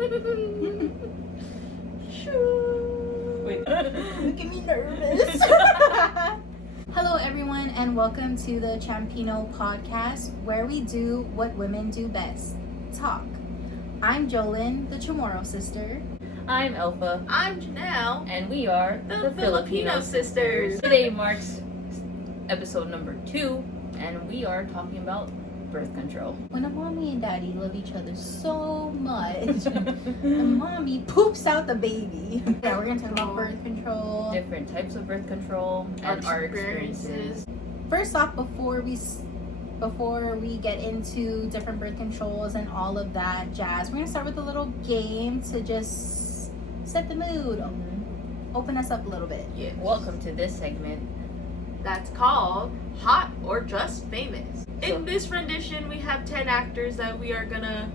Wait. Making me nervous. Hello, everyone, and welcome to the ChamPino podcast, where we do what women do best: talk. I'm Jolyn, the Chamorro sister. I'm Elfa. I'm Janelle. And we are the Filipino sisters. Today marks episode number 2, and we are talking about birth control. When a mommy and daddy love each other so much, the mommy poops out the baby. Yeah, we're gonna talk about birth control. Different types of birth control and our experiences. First off, before we get into different birth controls and all of that jazz, we're gonna start with a little game to just set the mood, open us up a little bit. Yes. Welcome to this segment. That's called Hot or Just Famous. In this rendition, we have 10 actors that we are gonna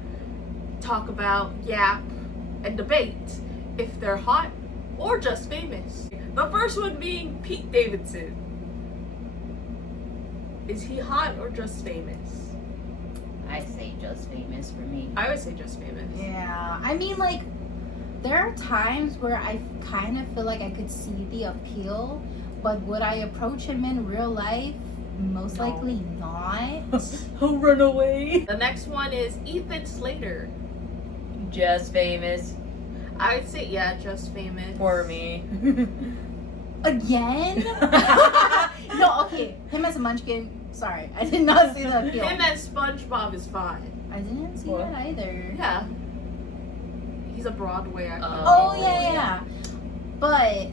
talk about, yap, and debate if they're hot or just famous. The first one being Pete Davidson. Is he hot or just famous? I say just famous for me. I would say just famous. Yeah, I mean, like, there are times where I kind of feel like I could see the appeal, but would I approach him in real life? Most likely not. I'll run away. The next one is Ethan Slater. Just famous I would say, yeah, just famous. for me. Again? No, okay. Him as a munchkin. Sorry, I did not see the appeal. Him as SpongeBob is fine. I didn't see What? that either. Yeah. He's a Broadway actor. Oh, yeah. But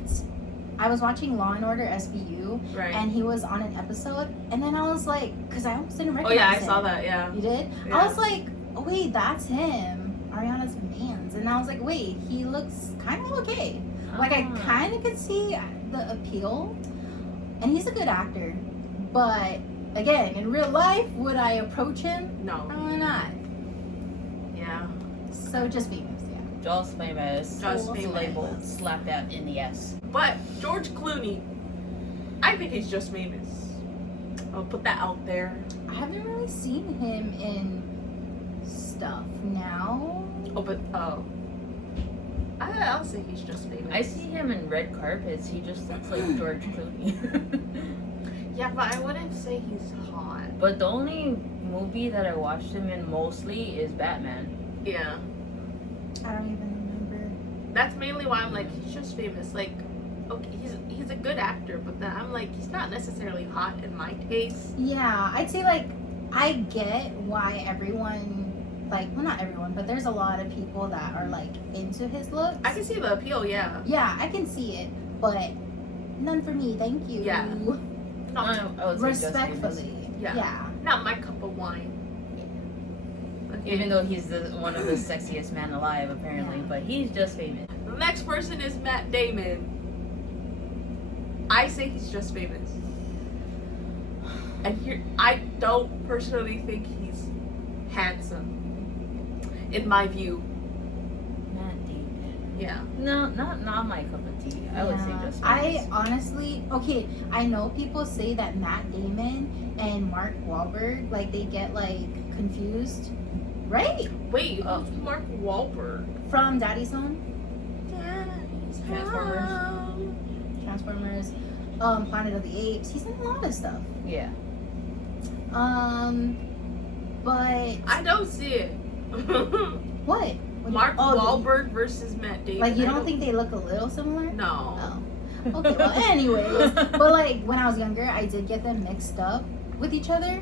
I was watching Law and Order SVU, Right. and he was on an episode, and then I was like, because I almost didn't Oh recognize yeah, I him. saw that, yeah. You did? Yeah. I was like, oh wait, that's him. Ariana's mans. And I was like, wait, he looks kind of okay. Like, I kind of could see the appeal. And he's a good actor. But, again, in real life, would I approach him? No. Probably not. Yeah. So, just famous, yeah. Just famous. Just Full famous. label. Slap that in the S. But George Clooney, I think he's just famous. I'll put that out there. I haven't really seen him in stuff now. Oh, but I'll say he's just famous. I see him in red carpets. He just looks like George Clooney. Yeah, but I wouldn't say he's hot. But the only movie that I watched him in mostly is Batman. Yeah. I don't even remember. That's mainly why I'm like, he's just famous. Like, okay, he's a good actor, but then I'm like, he's not necessarily hot in my taste. Yeah, I'd say, like, I get why everyone, like, well, not everyone, but there's a lot of people that are, like, into his looks. I can see the appeal, yeah. Yeah, I can see it, but none for me, thank you. Yeah. Not, I would say just famous. Respectfully. Yeah. not my cup of wine. Okay. Even though he's one of the sexiest men alive, apparently, Yeah. but he's just famous. The next person is Matt Damon. I say he's just famous. And here, I don't personally think he's handsome. In my view. Matt Damon. Yeah. No, not my cup of tea. I would say Yeah. just I famous. honestly, okay, I know people say that Matt Damon and Mark Wahlberg, like, they get, like, confused. Right? Wait, who's Mark Wahlberg? From Daddy's Home, Transformers, Planet of the Apes. He's in a lot of stuff. Yeah. But I don't see it. what? Mark Oh, Wahlberg versus Matt Damon. Like, you I don't think they look a little similar? No. Oh. Okay, well, anyways. But, like, when I was younger, I did get them mixed up with each other.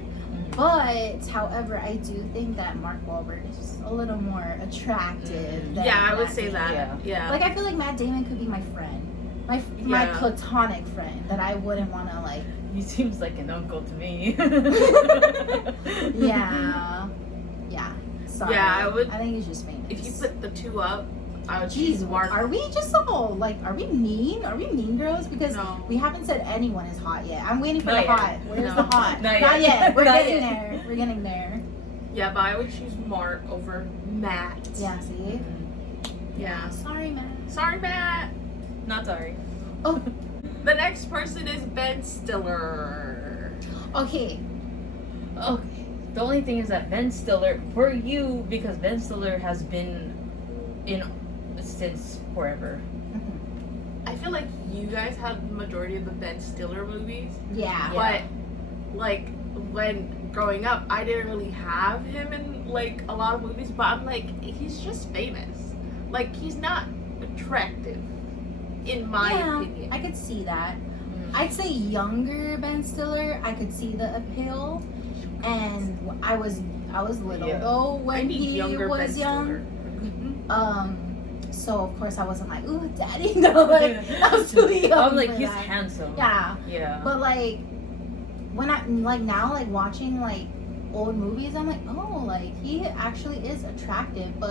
But, however, I do think that Mark Wahlberg is just a little more attractive than Yeah, I would Matt say Damon. that. Yeah. Like, I feel like Matt Damon could be my friend. My Yeah. platonic friend that I wouldn't want to, like... He seems like an uncle to me. Yeah. Yeah. Sorry. Yeah, I would- I think he's just famous. if you put the two up, I would choose Jeez, Mark. are we just all, like, are we mean? Are we mean girls? Because No. we haven't said anyone is hot yet. I'm waiting for Not the yet. hot. Where's No. the hot? Not Not yet. yet. We're Not getting yet. there. We're getting there. Yeah, but I would choose Mark over Matt. Yeah, see? Yeah. Sorry, man. Sorry, Matt. Not sorry. Oh, The next person is Ben Stiller. okay. Okay. The only thing is that Ben Stiller, for you, because Ben Stiller has been since forever. I feel like you guys have the majority of the Ben Stiller movies. Yeah. But like when growing up, I didn't really have him in like a lot of movies. But I'm like, he's just famous. Like he's not attractive, in my opinion. I could see that. I'd say younger Ben Stiller, I could see the appeal, and I was little though when he was young. So of course I wasn't like, ooh, daddy, no, like I was too young. I'm like, for he's that. handsome. Yeah. Yeah. But like when I like now like watching like old movies, I'm like, oh, like he actually is attractive, but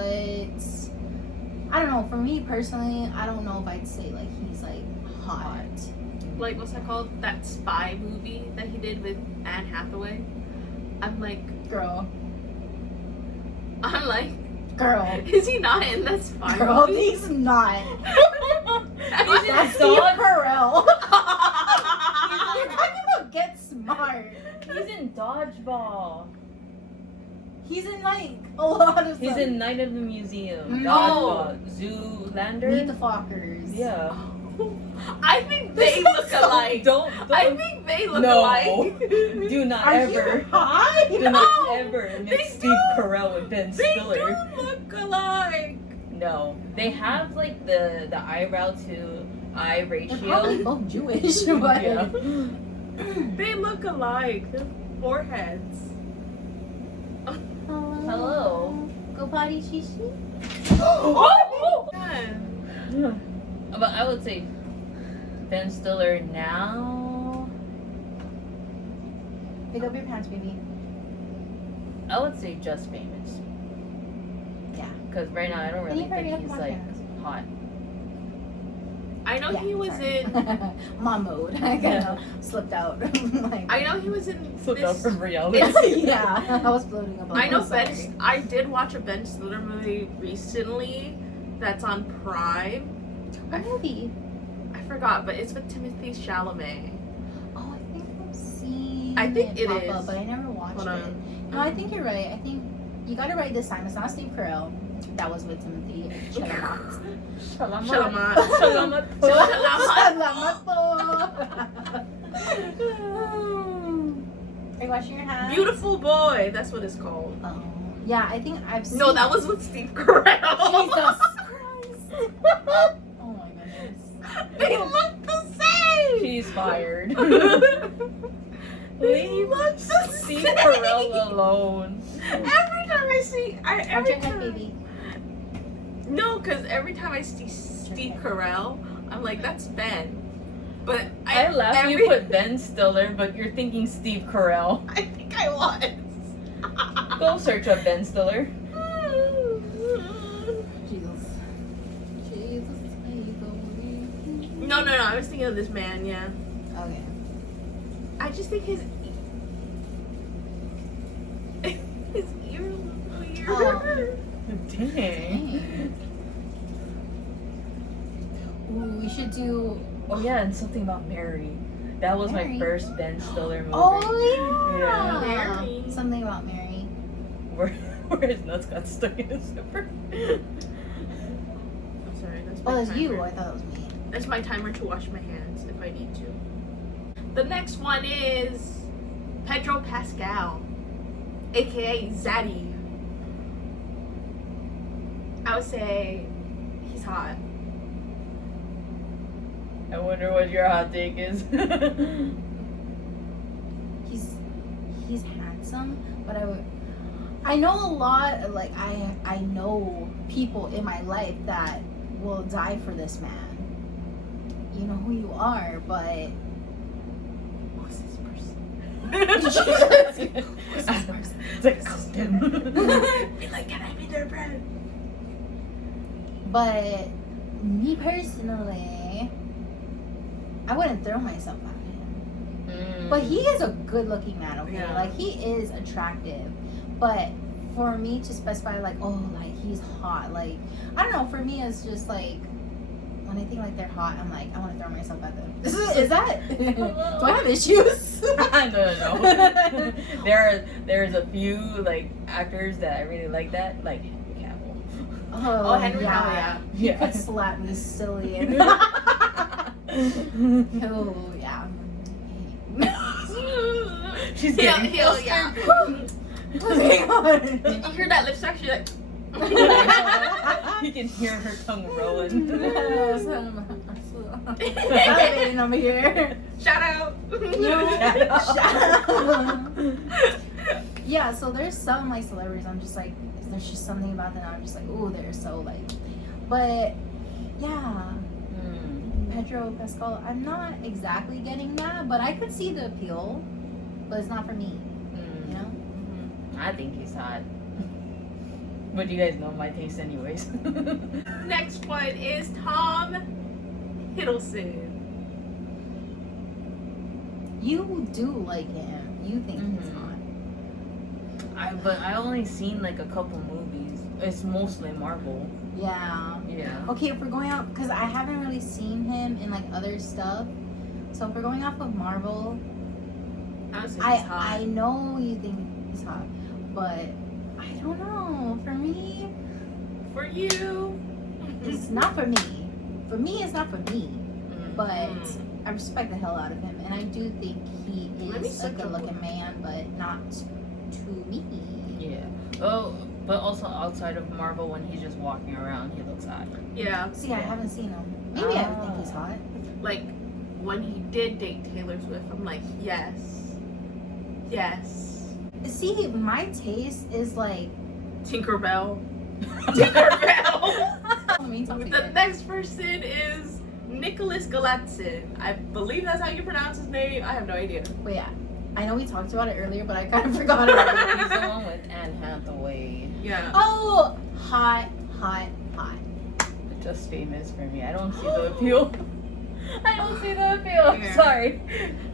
I don't know. For me personally, I don't know if I'd say like he's like hot. Like what's that called? That spy movie that he did with Anne Hathaway. I'm like, Girl, is he not in that spy girl, movie? he's not. He's in That's Steve Dodge- Carell. You're talking about Get Smart. He's in Dodgeball. He's in like a lot of He's stuff. in Night of the Museum. No. Dodgeball. Zoolander. Meet the Fockers. Yeah. I think they look alike. Don't. I think they look No. alike. Do not Are ever. you high? Do No, not ever they mix Steve do. Carell with Ben They Stiller. do look alike. No. They have like the eyebrow to eye They're probably ratio. both Jewish, but Yeah. They look alike. Their foreheads. Hello. Go potty, Shishi. Oh! But I would say Ben Stiller now. Pick up your pants, baby. I would say just famous. Yeah. Because right now I don't Can you really hurry think up he's and like watch it? hot. I know he was sorry. in. Mom mode. I kind of slipped out. Like, I know he was in. Slipped out This, from reality. yeah, I was floating above. I know I'm sorry. Ben. I did watch a Ben Stiller movie recently. That's on Prime. What movie? I forgot, but it's with Timothy Chalamet. Oh, I think I've seen. I think it pop is. up, but I never watched Hold it. on. No, I think you're right. I think you got it right this time. It's not Steve Carell. That was with Timothy Chalamet. Chalamet. Chalamet. Are you washing your hands? Beautiful Boy. That's what it's called. Oh, yeah, I think I've seen. No, that was with Steve Carell. Jesus Christ. Oh my goodness. They look the same. She's fired. They Leave look the Steve same. Carell alone. Every time I see, Watch every your head, time. baby. No, because every time I see Steve Carell, I'm like, that's Ben. But I laugh every, you put Ben Stiller, but you're thinking Steve Carell. I think I was. Go search up Ben Stiller. Jesus. Jesus. No, I was thinking of this man, yeah. Okay. I just think his ear look weird. Oh. Dang. Dang. Ooh, we should do. Oh yeah, and something about Mary. That was Mary? my first Ben Stiller movie. Oh yeah. Mary. Something about Mary. Where his nuts got stuck in his zipper. I'm sorry, that's my Oh, that's timer. you. I thought it was me. That's my timer to wash my hands if I need to. The next one is Pedro Pascal, aka Zaddy. I would say he's hot. I wonder what your hot take is. He's handsome, but I know a lot. Like I know people in my life that will die for this man. You know who you are, but What's this person? Who's this person? It's like custom. Be like, can I be their friend? But me personally, I wouldn't throw myself at him. But he is a good-looking man. Okay, Yeah. like he is attractive. But for me to specify, like, oh, like he's hot, like I don't know. For me, it's just like when I think like they're hot, I'm like I want to throw myself at them. Is that? Do I have issues? No. There's a few like actors that I really like that, like Henry Cavill. Oh, Henry Cavill, yeah. He Yeah. could slap me silly. And oh, yeah. She's He'll, getting yeah. Hang on. Did you hear that lip suck? She's like, You can hear her tongue rolling. Salivating over here. shout out. Yeah, so there's some like celebrities I'm just like, there's just something about them I'm just like, ooh, they're so like, but yeah, Pedro Pascal, I'm not exactly getting that, but I could see the appeal, but it's not for me, you know? I think he's hot. But you guys know my taste anyways. Next one is Tom Hiddleston. You do like him. You think he's hot. But I only seen like a couple movies. It's mostly Marvel. Yeah. Yeah. Okay, if we're going out, because I haven't really seen him in like other stuff. So if we're going off of Marvel, Honestly, he's hot. I know you think he's hot, but I don't know. For me, For you. it's not for me. For me, it's not for me. But Mm. I respect the hell out of him, and I do think he Let me is a search up good-looking one. man, but not to me. Yeah. Oh, but also outside of Marvel, when he's just walking around, he looks hot. Yeah. See, I haven't seen him. Maybe I think he's hot. Like, when he did date Taylor Swift, I'm like, yes. Yes. See, my taste is like. Tinkerbell. Tinkerbell. Let me talk to The you. next person is Nicholas Galitzin. I believe that's how you pronounce his name. I have no idea. Wait, yeah. I know we talked about it earlier, but I kind of forgot about it. He's the one with Anne Hathaway. Yeah. Oh, hot. Just famous for me. I don't see the appeal. I don't see the appeal. I'm Yeah. sorry.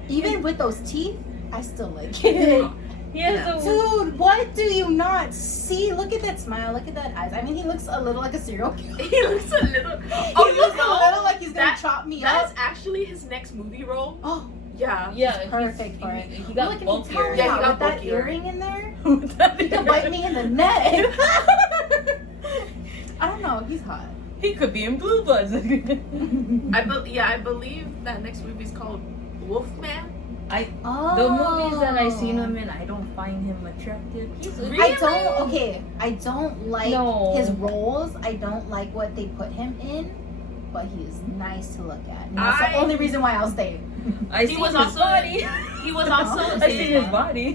Even with those teeth, I still like it. He has a Dude, what do you not see? Look at that smile. Look at that eyes. I mean, he looks a little like a serial killer. He looks a little. Oh, he looks a little like he's gonna that- chop me That's up. actually his next movie role. Oh, Yeah. Yeah, perfect for it. He got look at me tell bulkier. me Yeah, he that got with that bulkier. earring in there. He could bite me in the neck. I don't know. He's hot. He could be in Blue Bloods. I believe that next movie is called Wolfman. Oh. The movies that I seen him in, I don't find him attractive. He's Really? I don't like No. his roles. I don't like what they put him in, but he is nice to look at. And that's the only reason why I'll stay. I He seen was his also- body. He was also I seen his body.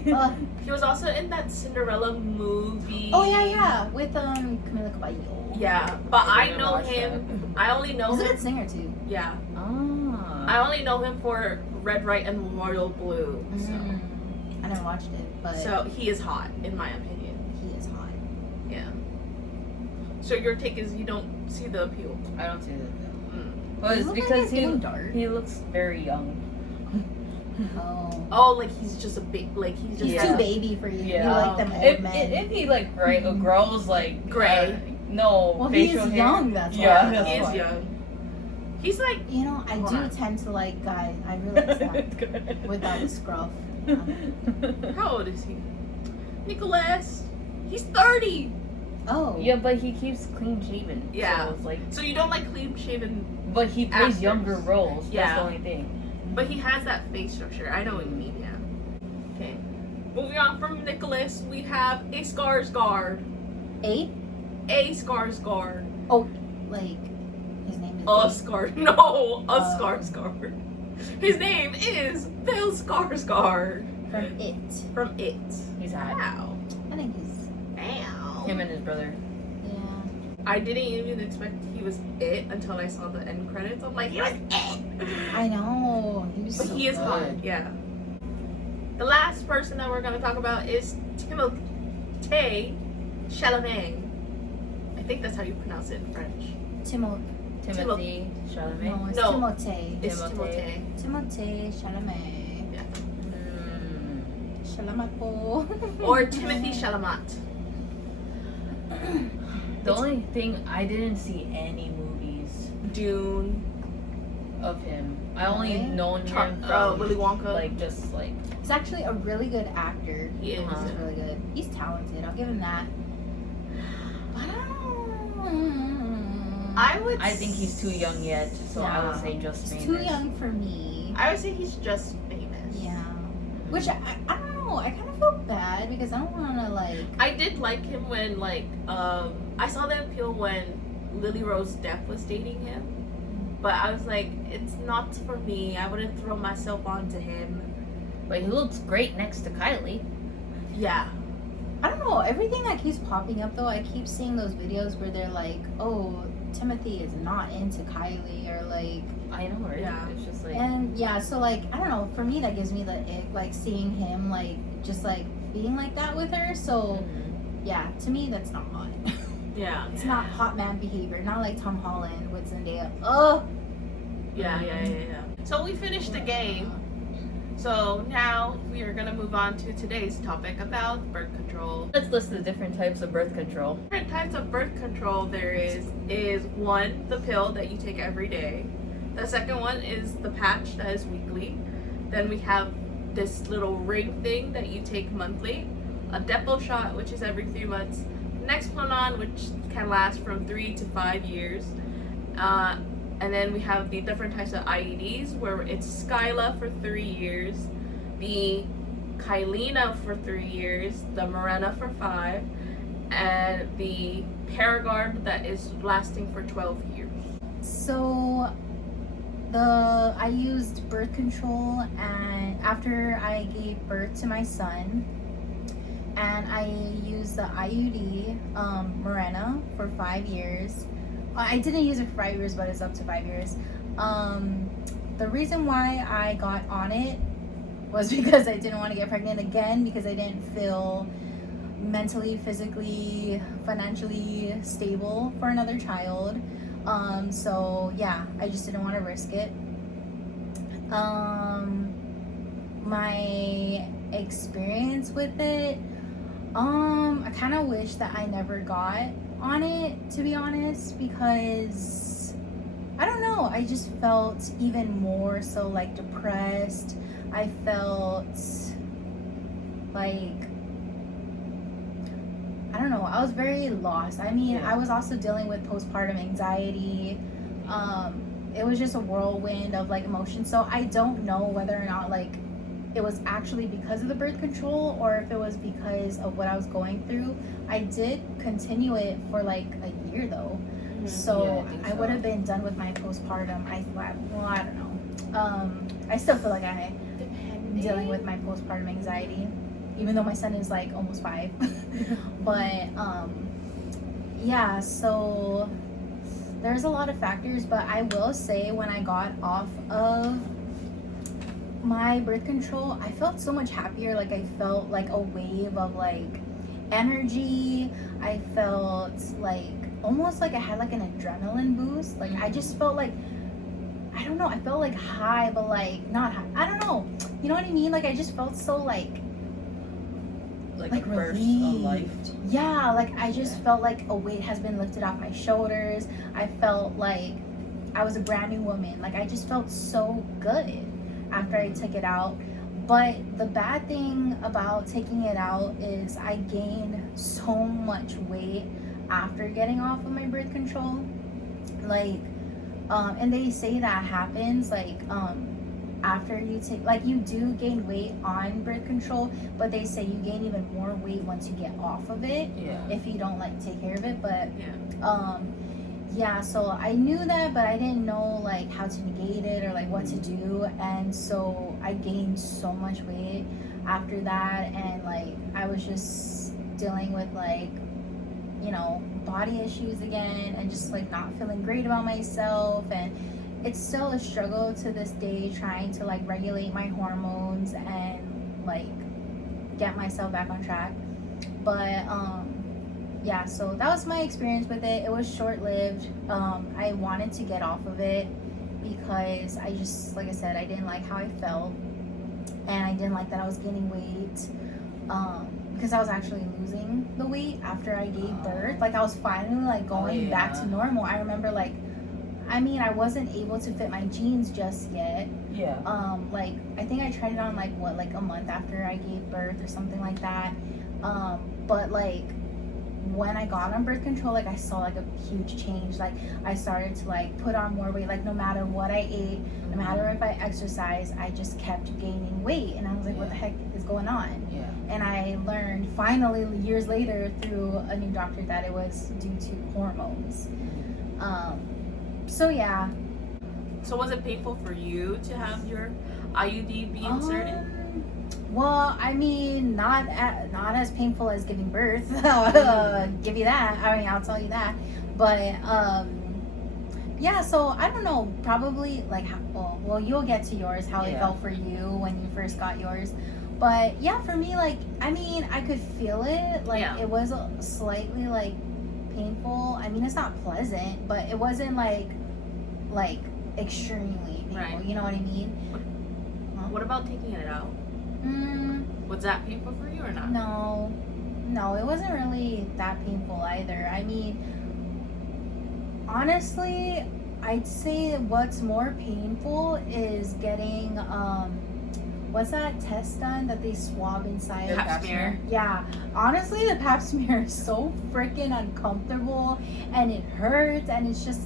he was also in that Cinderella movie. Oh yeah, with Camila Cabello. Yeah, but I didn't know watch him. I only know He's a him. good singer too. Yeah, Ah. I only know him for Red, White, and Royal Blue. I never watched it, but So he is hot, in my opinion. he is hot. Yeah. So your take is you don't see the appeal. I don't see that. Mm. Well, it's Doesn't look like because he's getting dark. he looks very young. Oh. Oh, like he's just a big, like he's just He's Yeah. too baby for you. Yeah. You like them old If men. he like grows like Gray. No, Well, he's facial hair. young, that's why. Yeah, he that's is why. young. He's like, You know, I Hold do on. tend to like guys. I realize that It's good. without the scruff. how old is he? Nicholas. He's 30. Oh. Yeah, but he keeps clean shaven. Yeah. So it's like, So you don't like clean shaven, but he plays Actors. younger roles. That's Yeah. the only thing. but he has that face structure. I know what you mean, yeah. Okay. Moving on from Nicholas, we have a Skarsgård. A? A Skarsgård. Like, his name is A Dave. Skarsgård. No, a Oh. Skarsgård. His name is Bill Skarsgård From It. from It. He's hot. Wow. I think he's. Wow. Him and his brother. Yeah. I didn't even expect he was It until I saw the end credits. I'm like, he was It. I know. He was But so he is good. hot, yeah. The last person that we're gonna talk about is Timothée Chalamet. I think that's how you pronounce it in French. Timothy Chalamet. No, it's No. Timothée. It's Timothée. Timothée. Timothée Chalamet. Mm. Chalamet. Or Timothy Chalamet. The only thing, I didn't see any movies Dune. of him. I only Really? known him from Willy Wonka. like just like He's actually a really good actor. He is. He's really good. He's talented. I'll give him that. But I don't know. I think he's too young yet, so I would Yeah. say just He's famous. too young for me. I would say he's just famous. Yeah. Which I don't know. I kind of feel bad because I don't want to like. I did like him when like I saw the appeal when Lily Rose Depp was dating him, but I was like, it's not for me. I wouldn't throw myself onto him. But he looks great next to Kylie. Yeah. I don't know. Everything that keeps popping up though, I keep seeing those videos where they're like, "Oh, Timothy is not into Kylie," or like, I know, right? Yeah. It's just like, and yeah. So like, I don't know. For me, that gives me the ick, like seeing him like just like being like that with her. So yeah, to me, that's not hot. Yeah. It's not hot man behavior. Not like Tom Holland with Zendaya. Oh. Yeah. So we finished the game. So now we are gonna move on to today's topic about birth control. let's list the different types of birth control. Different types of birth control there is one, the pill that you take every day. The second one is the patch that is weekly. Then we have this little ring thing that you take monthly. A Depo shot, which is every 3 months. Nexplanon, which can last from 3 to 5 years. And then we have the different types of IEDs, where it's Skyla for 3 years, the Kylena for 3 years, the Mirena for 5, and the Paragard that is lasting for 12 years. So I used birth control and after I gave birth to my son, and I used the IUD Mirena for 5 years. I didn't use it for 5 years, but it's up to 5 years. The reason why I got on it was because I didn't want to get pregnant again, because I didn't feel mentally, physically, financially stable for another child. So yeah, I just didn't want to risk it. My experience with it, I kind of wish that I never got on it, to be honest, because I don't know, I just felt even more so like depressed. I felt like, I don't know, I was very lost. I mean, I was also dealing with postpartum anxiety. It was just a whirlwind of like emotions. So I don't know whether or not like it was actually because of the birth control or if it was because of what I was going through. I did continue it for like a year though. So Yeah, I I think would so. have been done with my postpartum. I don't know. I still feel like I'm dealing with my postpartum anxiety, even though my son is like almost 5. But yeah, so there's a lot of factors, but I will say when I got off of my birth control, I felt so much happier. Like I felt like a wave of like energy. I felt like almost like I had like an adrenaline boost. Like I just felt like, I don't know, I felt like high, but like not high. I don't know, you know what I mean? Like I just felt so like A burst of relieved. life. Yeah, like I just felt like a weight has been lifted off my shoulders. I felt like I was a brand new woman. Like I just felt so good after I took it out. But the bad thing about taking it out is I gained so much weight after getting off of my birth control. Like and they say that happens like after you take, like you do gain weight on birth control, but they say you gain even more weight once you get off of it if you don't like take care of it. But yeah, so I knew that, but I didn't know like how to negate it or like what to do, and so I gained so much weight after that, and like I was just dealing with like, you know, body issues again and just like not feeling great about myself. And it's still a struggle to this day trying to like regulate my hormones and like get myself back on track. But yeah, so that was my experience with it. It was short-lived. I wanted to get off of it because I just, like I said, I didn't like how I felt, and I didn't like that I was gaining weight, because I was actually losing the weight after I gave birth. Like I was finally like going back to normal. I remember like, I mean, I wasn't able to fit my jeans just yet. Like I think I tried it on like a month after I gave birth or something like that. But like when I got on birth control, like I saw like a huge change. Like I started to like put on more weight. Like no matter what I ate, no matter if I exercised, I just kept gaining weight. And I was like, what the heck is going on? Yeah. And I learned finally years later through a new doctor that it was due to hormones. So yeah. So was it painful for you to have your IUD be inserted? Well, I mean, not as painful as giving birth. Give you that. I mean, I'll tell you that. But yeah. So I don't know. Probably like well, you'll get to yours. How it felt for you when you first got yours. But yeah, for me, like I mean, I could feel it. Like it was slightly like painful. I mean, it's not pleasant, but it wasn't like extremely painful. Right. You know what I mean? What about taking it out? Was that painful for you or not? No, it wasn't really that painful either. I mean, honestly, I'd say what's more painful is getting what's that test done that they swab inside? The pap smear. Yeah, honestly, the pap smear is so freaking uncomfortable and it hurts and it's just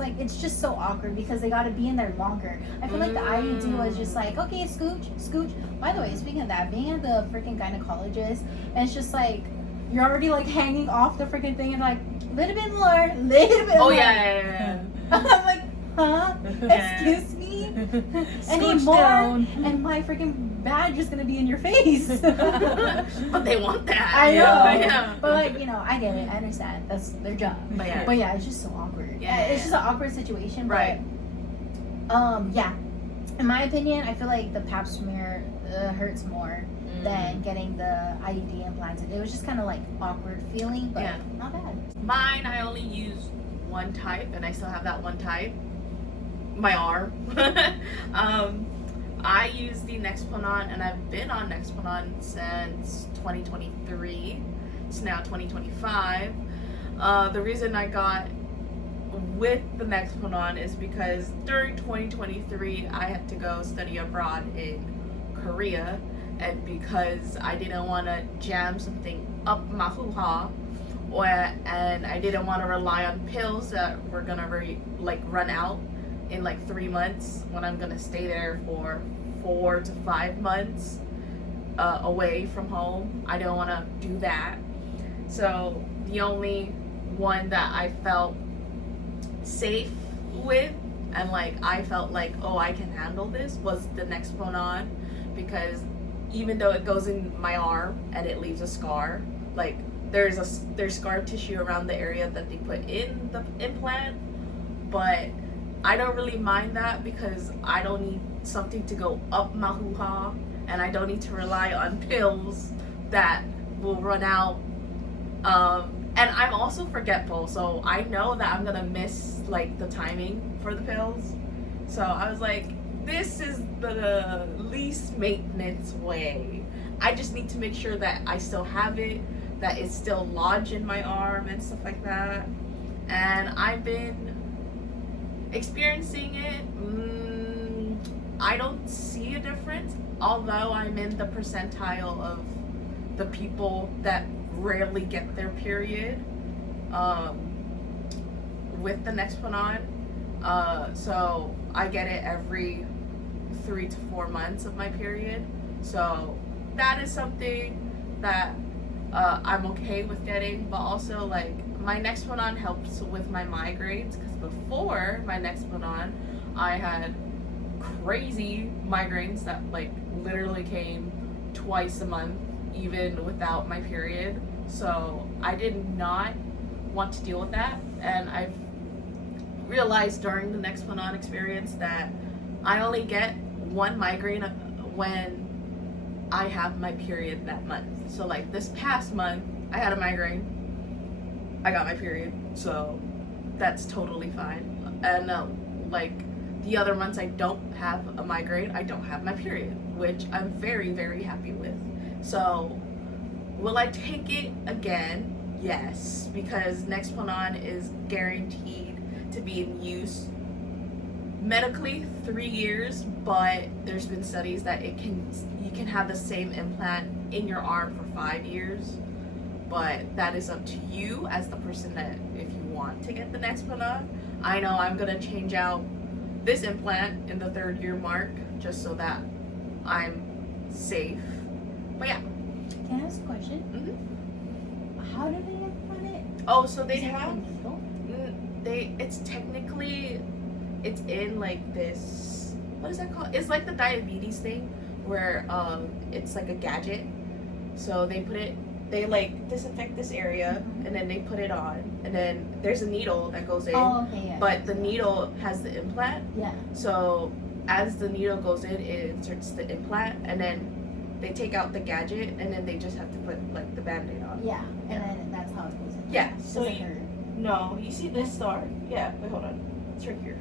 so awkward because they got to be in there longer. I feel like the IUD was just like, okay, scooch. By the way, speaking of that, being at the freaking gynecologist, and it's just like you're already like hanging off the freaking thing and like little bit more. Oh yeah. I'm like, huh? Excuse me? Any more? And my freaking badge is gonna be in your face. But they want that. I know. Yeah. But like, you know, I get it. I understand. That's their job. But yeah, it's just so awkward. Yeah. It's just an awkward situation. Right. But yeah. In my opinion, I feel like the pap smear hurts more than getting the IUD implanted. It was just kind of like awkward feeling, but not bad. Mine, I only use one type, and I still have that one type. My arm. I use the Nexplanon, and I've been on Nexplanon since 2023. It's now 2025. The reason I got with the Nexplanon is because during 2023 I had to go study abroad in Korea, and because I didn't want to jam something up my hoo-ha, and I didn't want to rely on pills that were gonna run out in like 3 months when I'm gonna stay there for 4 to 5 months away from home. I don't want to do that. So the only one that I felt safe with and like I felt like, oh, I can handle this was the Nexplanon, because even though it goes in my arm and it leaves a scar, like there's scar tissue around the area that they put in the implant, but I don't really mind that because I don't need something to go up my hoo-ha, and I don't need to rely on pills that will run out. And I'm also forgetful, so I know that I'm gonna miss like the timing for the pills. So I was like, this is the least maintenance way. I just need to make sure that I still have it, that it's still lodged in my arm and stuff like that. And I've been experiencing it. I don't see a difference, although I'm in the percentile of the people that rarely get their period with the Nexplanon. So I get it every 3 to 4 months of my period. So that is something that I'm okay with getting, but also like my Nexplanon helps with my migraines, because before my Nexplanon I had crazy migraines that like literally came twice a month even without my period. So I did not want to deal with that, and I've realized during the Nexplanon experience that I only get one migraine when I have my period that month. So like this past month I had a migraine, I got my period, so that's totally fine. And like the other months I don't have a migraine, I don't have my period, which I'm very, very happy with. So will I take it again? Yes, because Nexplanon is guaranteed to be in use medically 3 years, but there's been studies that you can have the same implant in your arm for 5 years. but that is up to you as the person that if you want to get the next one on. I know I'm gonna change out this implant in the 3rd year mark just so that I'm safe. But yeah. Can I ask a question? How do they implant it? Oh, so they Is it have a needle? it's technically it's in like this, what is that called? It's like the diabetes thing where it's like a gadget. So they like disinfect this area and then they put it on, and then there's a needle that goes in. Oh, okay, yeah. But the needle has the implant. Yeah. So as the needle goes in, it inserts the implant, and then they take out the gadget, and then they just have to put like the Band-Aid on. Yeah, and then that's how it goes in. Yeah. Does So it hurt? no, you see this star? Yeah. Wait, hold on. It's right here.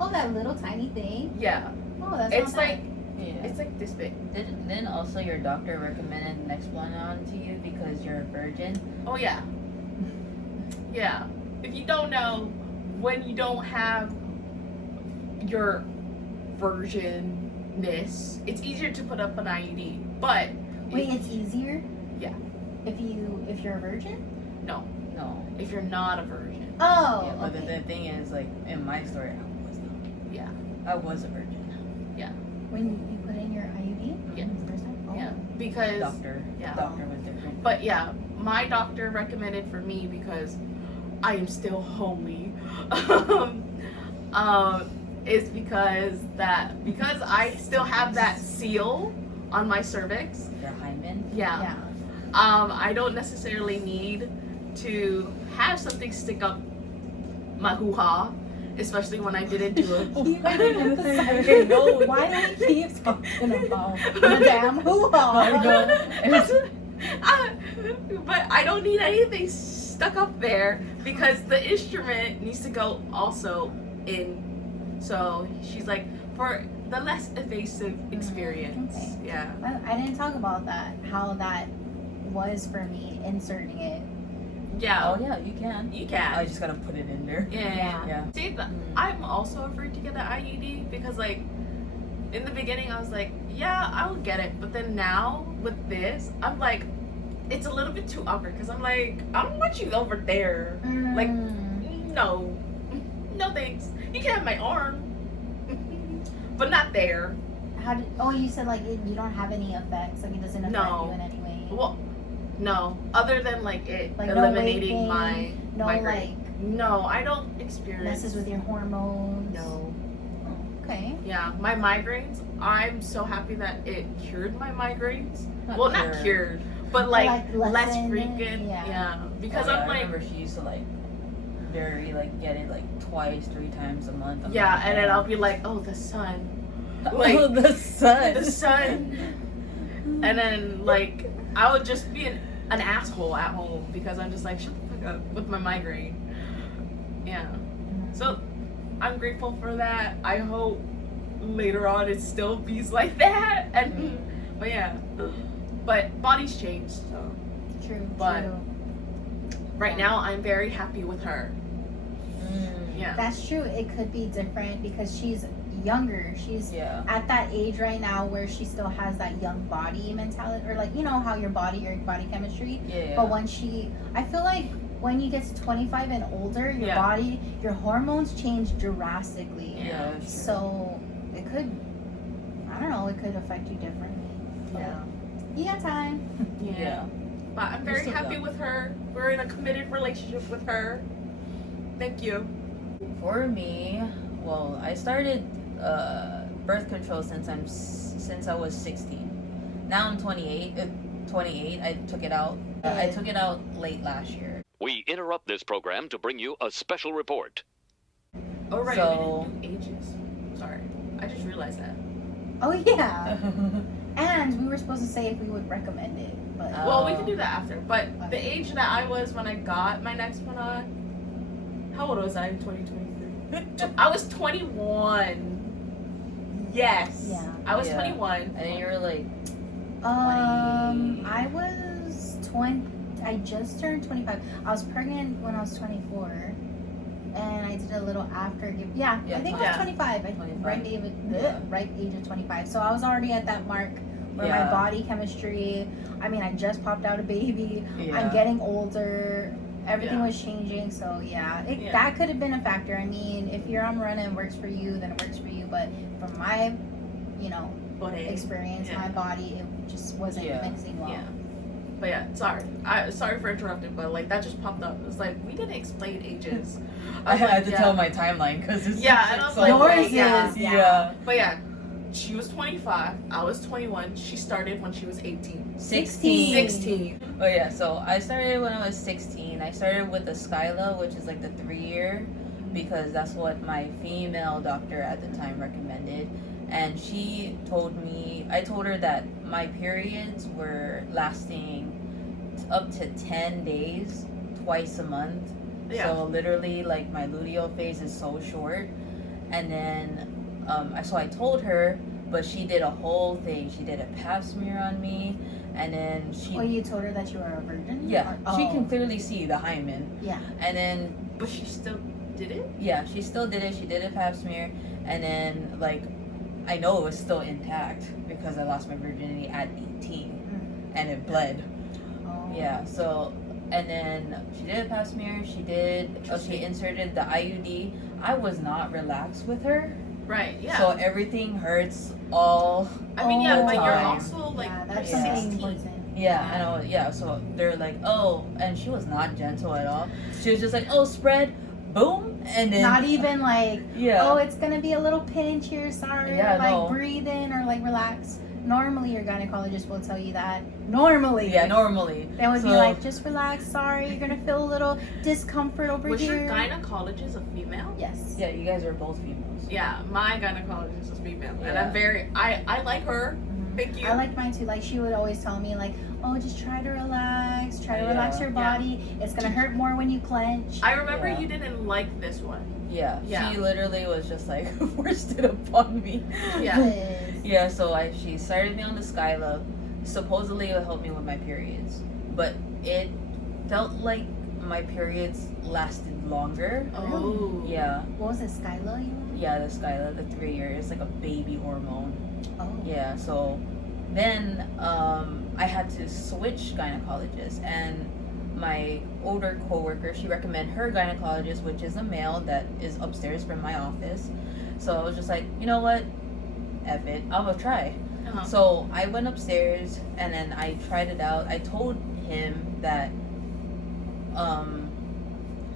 Oh, that little tiny thing. Yeah. Oh, that's It's not bad. like Yeah. it's like this big. Then also your doctor recommended Nexplanon to you because you're a virgin. Oh yeah. Yeah. If you don't know, when you don't have your virginness, it's easier to put up an IUD. But Wait, it's easier. Yeah. If you're a virgin. No. if you're not a virgin. Oh. Yeah, but okay. the thing is, like in my story, I was not. Yeah. I was a virgin. When you put in your IUD. Yeah. The first time? Oh. Yeah. Because Doctor yeah. was different. But yeah, my doctor recommended for me because I am still homely. Is because I still have that seal on my cervix. Your hymen. Yeah. Yeah. I don't necessarily need to have something stick up my hoo-ha, especially when I didn't do it. Why do we keep talking about the damn hoo-ha? But I don't need anything stuck up there because the instrument needs to go also in. So she's like, for the less invasive experience. Okay. Yeah. I didn't talk about that. How that was for me inserting it. Yeah. Oh yeah, you can. You can. I just gotta put it in there. Yeah. Yeah. See, I'm also afraid to get the IUD because, like, in the beginning I was like, yeah, I'll get it. But then now with this, I'm like, it's a little bit too awkward because I'm like, I don't want you over there. Like, no thanks. You can have my arm, but not there. You said like you don't have any effects, like it doesn't affect No. you in any way. Well, no. Other than like it Like no eliminating weight gain, no migraine. like No, I don't experience. messes with your hormones. No. Oh, okay. Yeah, my migraines. I'm so happy that it cured my migraines. Not Well, not cured, but like less lessened, frequent. yeah. Yeah, because Oh, yeah, I'm I like, remember she used to like get it like twice, 3 times a month. I'm yeah, like, and then damn. I'll be like, oh, the sun, Oh, like the sun. the sun, and then like I would just be an asshole at home because I'm just like, shut the fuck up with my migraine. Yeah. So I'm grateful for that. I hope later on it still be like that. And but yeah. But bodies change, so True. But- True. right now I'm very happy with her. Mm, Yeah. That's true. It could be different because she's younger. She's yeah. at that age right now where she still has that young body mentality, or like, you know how your body chemistry. Yeah. But when I feel like when you get to 25 and older, your Yeah. body, your hormones change drastically. Yeah. That's true. So it could, I don't know, it could affect you differently. But Yeah. you got time. Yeah. But I'm very still happy young. with her. We're in a committed relationship with her. Thank you. For me, well, I started birth control since I was 16. Now I'm 28. 28. I took it out. I took it out late last year. We interrupt this program to bring you a special report. Oh right, So- we didn't do ages. Sorry, I just realized that. Oh yeah. And we were supposed to say if we would recommend it, but Well, we can do that after. But the age that I was when I got my next one on, how old was I in 2023? I was 21. Yes. Yeah. I was Yeah. 21. And then you were like, I was 20. I just turned 25. I was pregnant when I was 24, and I did a little after give. Yeah, Yeah, I think I yeah. was 25. 25. Right age of 25. So I was already at that mark where my body chemistry, I mean, I just popped out a baby. Yeah. I'm getting older. Everything was changing. So, that could have been a factor. I mean, if you're on run and it works for you, then it works for you. But from my, experience, my body, it just wasn't mixing well. Yeah. But yeah, sorry for interrupting, but like that just popped up. It was like we didn't explain ages. I had to tell my timeline because it's and I was so like, yours wait, is But yeah, she was 25. I was 21. She started when she was 18. 16. Oh yeah, so I started when I was 16. I started with the Skyla, which is like the 3-year, because that's what my female doctor at the time recommended. And she told me, I told her that my periods were lasting up to 10 days, twice a month. Yeah. So literally, like, my luteal phase is so short. And then, so I told her, but she did a whole thing. She did a pap smear on me, and then she... Well, you told her that you were a virgin? Yeah, she can clearly see the hymen. Yeah. And then... But she still did it? Yeah, she still did it. She did a pap smear, and then, like, I know it was still intact because I lost my virginity at 18, and it bled. Oh. Yeah, so, and then she did a pap smear. She inserted the IUD. I was not relaxed with her. Right, yeah. So everything hurts all. I mean, all but the you're time. also like that's 16. important. Yeah, I know. Yeah, so they're like, oh, and she was not gentle at all. She was just like, oh, spread, boom, and then Not even like, yeah. oh, it's gonna be a little pinch here, sorry, Yeah, or like no. breathe in or like relax. Normally, your gynecologist will tell you that. Normally. Yeah, normally. They would be like, just relax, sorry, you're gonna feel a little discomfort over Was here. your gynecologist a female? Yes. Yeah, you guys are both females. Yeah, my gynecologist is female, and Yeah. I like her. Thank you. I like mine too. Like, she would always tell me, like, oh, just try to relax. Try to relax your Yeah. body. It's going to hurt more when you clench. I remember Yeah. you didn't like this one. Yeah, Yeah. she literally was just like forced it upon me. Yeah. Yeah, so she started me on the Skyla. Supposedly it would help me with my periods, but it felt like my periods lasted longer. Oh. Yeah, What was it, Skyla? yeah, the Skyla, the 3-year, it's like a baby hormone. Oh. Yeah, so then I had to switch gynecologists, and my older coworker, she recommended her gynecologist, which is a male that is upstairs from my office. So I was just like, you know what, F it, I'll go try. Uh-huh. So I went upstairs and then I tried it out. I told him that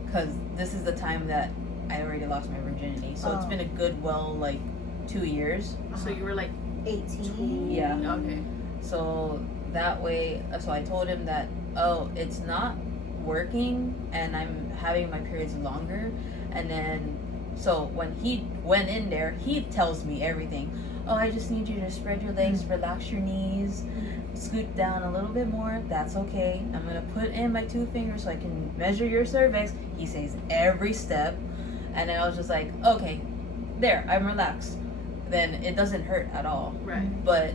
because this is the time that I already lost my virginity, so it's been a good 2 years. So you were like 18. Yeah. okay. So that way, so I told him that, oh, it's not working and I'm having my periods longer. And then, so when he went in there, he tells me everything. Oh, I just need you to spread your legs, relax your knees, scoot down a little bit more. That's okay. I'm going to put in my 2 fingers so I can measure your cervix. He says every step. And then I was just like, okay, there, I'm relaxed. Then it doesn't hurt at all. Right. But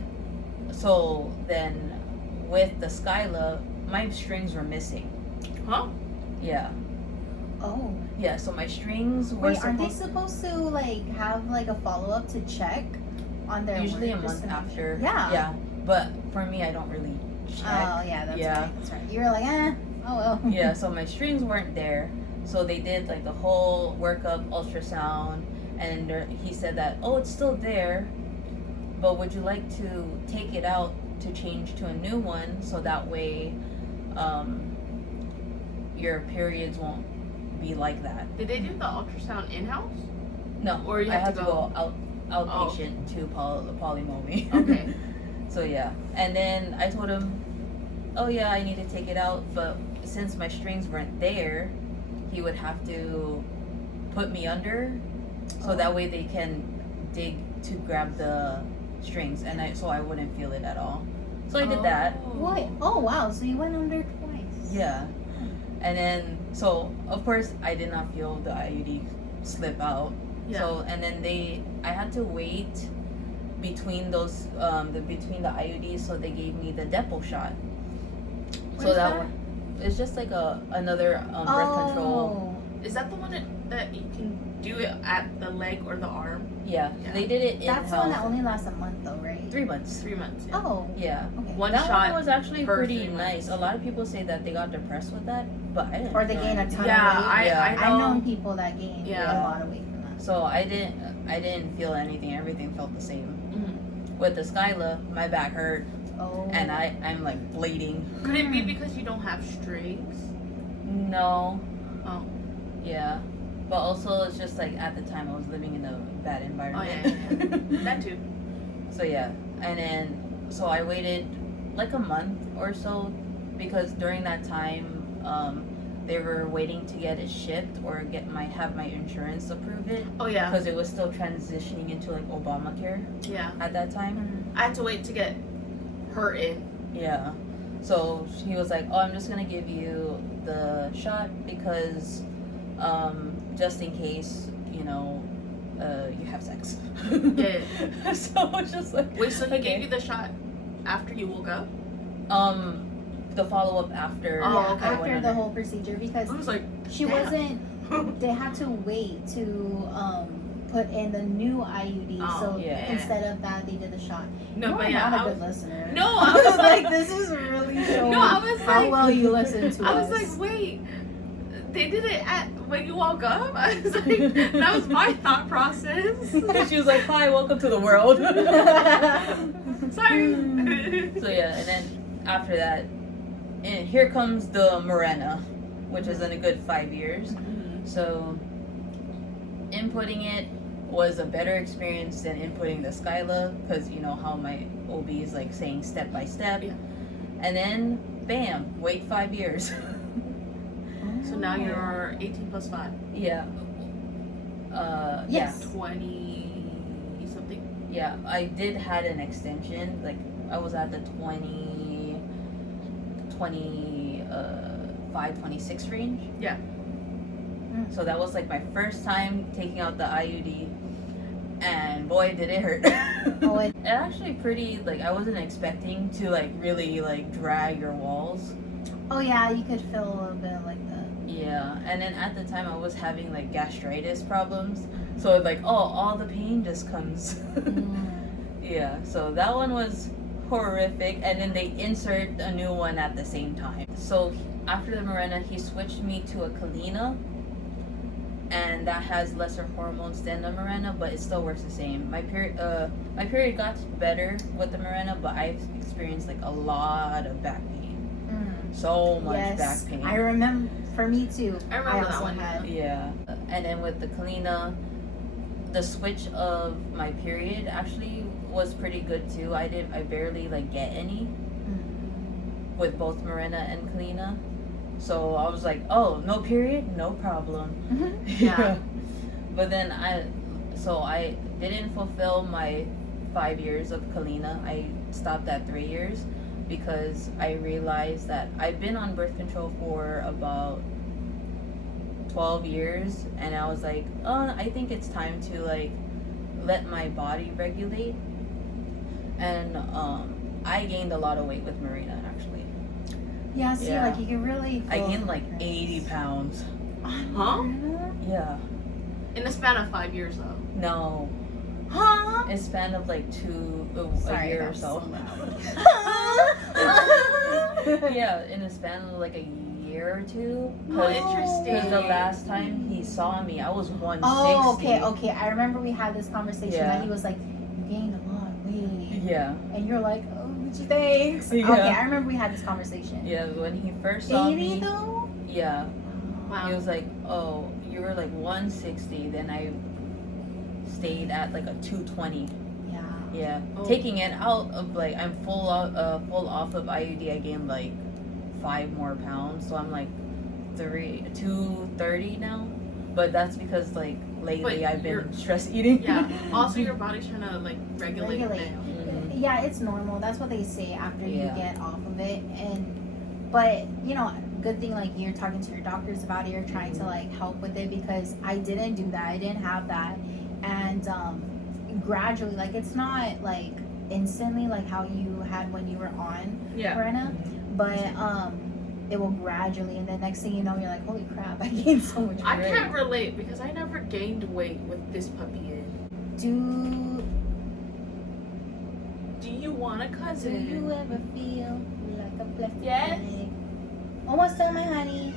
so then with the Skyla, my strings were missing. Huh? Yeah. Oh. Yeah, so my strings were Wait, aren't they supposed to like have like a follow-up to check on their usually a work month just to make after. sure? Yeah. Yeah. But for me, I don't really check. Oh yeah, that's Yeah. right. That's right. You were like, oh well. Yeah, so my strings weren't there. So they did like the whole workup, ultrasound, and he said that, oh, it's still there, but would you like to take it out to change to a new one so that way your periods won't be like that? Did they do the ultrasound in-house? No, Or you I have had to to go outpatient to polymomy. Okay. So yeah, and then I told him, oh yeah, I need to take it out, but since my strings weren't there, he would have to put me under, so that way they can dig to grab the strings, and so I wouldn't feel it at all. So I did that. What? Oh wow, so you went under twice. Yeah, and then so of course I did not feel the IUD slip out. Yeah. So and then I had to wait between those between the IUDs, so they gave me the Depo shot. What is that? It's just like another birth control. Is that the one that you can do it at the leg or the arm? Yeah, Yeah. they did it in That's the one that house. only lasts a month though, right? wait? 3 months. 3 months. Yeah. Oh. Yeah. Okay. One That shot. one was actually per pretty 3 months. nice. A lot of people say that they got depressed with that, but I didn't. Or they feel gain a anything. ton Yeah, of weight. Yeah. I I've know. known people that gain Yeah. a lot of weight from that. So I didn't feel anything. Everything felt the same. Mhm. With the Skyla, my back hurt, Oh. and I'm like bleeding. Could it be because you don't have strings? No. Oh. Yeah. But also, it's just like at the time I was living in a bad environment. That too. So yeah, and then so I waited like a month or so because during that time they were waiting to get it shipped or have my insurance approve it Oh yeah. because it was still transitioning into like Obamacare Yeah. at that time. Mhm. I had to wait to get her in. Yeah. So he was like, "Oh, I'm just gonna give you the shot because just in case, you know, you have sex." Yeah. So it's just like, Wait, so he okay. gave you the shot after you woke up? The follow up after. Oh, Yeah, okay. I went after on the it. whole procedure because I was like, she damn. wasn't. They had to wait to put in the new IUD. Oh, so yeah. instead of that, they did the shot. No, You're but yeah, not I a good was, listener. No, I was like- this is really showing No, I was how like- well you listen to I us. was like, wait, they did it when you woke up? I was like, that was my thought process. She was like, "Hi, welcome to the world." Sorry. So yeah, and then after that, and here comes the Mirena, which is in a good 5 years. Mhm. So inputting it was a better experience than inputting the Skyla because you know how my OB is like saying step by step. Yeah. And then bam, wait 5 years. So now you're 18 plus 5. Yeah. Yes. 20 something. Yeah, I did had an extension. Like I was at the 25, 26 range. Yeah. So that was like my first time taking out the IUD, and boy did it hurt. Oh, It actually pretty like I wasn't expecting to like really like drag your walls. Oh yeah, you could feel a little bit like that. Yeah, and then at the time I was having like gastritis problems, so like all the pain just comes. Yeah, so that one was horrific, and then they insert a new one at the same time. So after the Mirena, he switched me to a Kalina, and that has lesser hormones than the Mirena, but it still works the same. My period got better with the Mirena, but I've experienced like a lot of back pain, so much Yes, back pain. I remember. For me too. I remember that also one. had. Yeah, and then with the Kalina, the switch of my period actually was pretty good too. I barely like get any with both Mirena and Kalina, so I was like, oh, no period, no problem. Yeah. But then I didn't fulfill my 5 years of Kalina. I stopped at 3 years because I realized that I've been on birth control for about 12 years, and I was like, oh, I think it's time to like let my body regulate. And I gained a lot of weight with Marina actually. Yeah, see, Yeah. like you can really. I feel gained the like difference. 80 pounds. Huh? Yeah. In the span of 5 years, though. No. Huh? A span of like a Sorry, year that or was so. loud. Yeah, in a span of like a year or two. Oh, interesting. Because the last time he saw me, I was 160. Oh, okay. I remember we had this conversation Yeah. that he was like, you gained a lot of weight. Yeah. And you're like, oh, thanks. Yeah. Okay, I remember we had this conversation. Yeah, when he first saw 80 me. though? Yeah. Wow. He was like, oh, you were like 160. Then I stayed at like a 220. Yeah. Yeah. Oh. Taking it out of like, I'm full off of IUD. I gained like 5 more pounds. So I'm like 230 now. But that's because like lately But I've been you're- stress eating. Yeah. Also, your body's trying to like regulate. Regulate. now. Mhm. Yeah, it's normal. That's what they say after you Yeah. get off of it. But you know, good thing like you're talking to your doctors about it. You're trying to like help with it because I didn't do that. I didn't have that, and gradually, like it's not like instantly like how you had when you were on Yeah. Brenna, but it will gradually, and then next thing you know, you're like, holy crap, I gained so much weight. I can't relate because I never gained weight with this puppy in. want a Do cousin. you ever feel like a plastic Yes. bag? Almost done, my honey.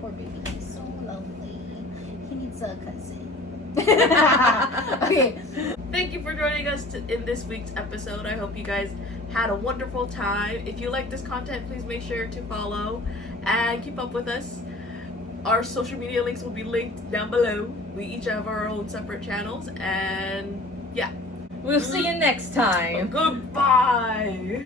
Poor baby, he's so lovely. He needs a cousin. Okay. Thank you for joining us in this week's episode. I hope you guys had a wonderful time. If you like this content, please make sure to follow and keep up with us. Our social media links will be linked down below. We each have our own separate channels, and yeah. We'll see you next time. Goodbye.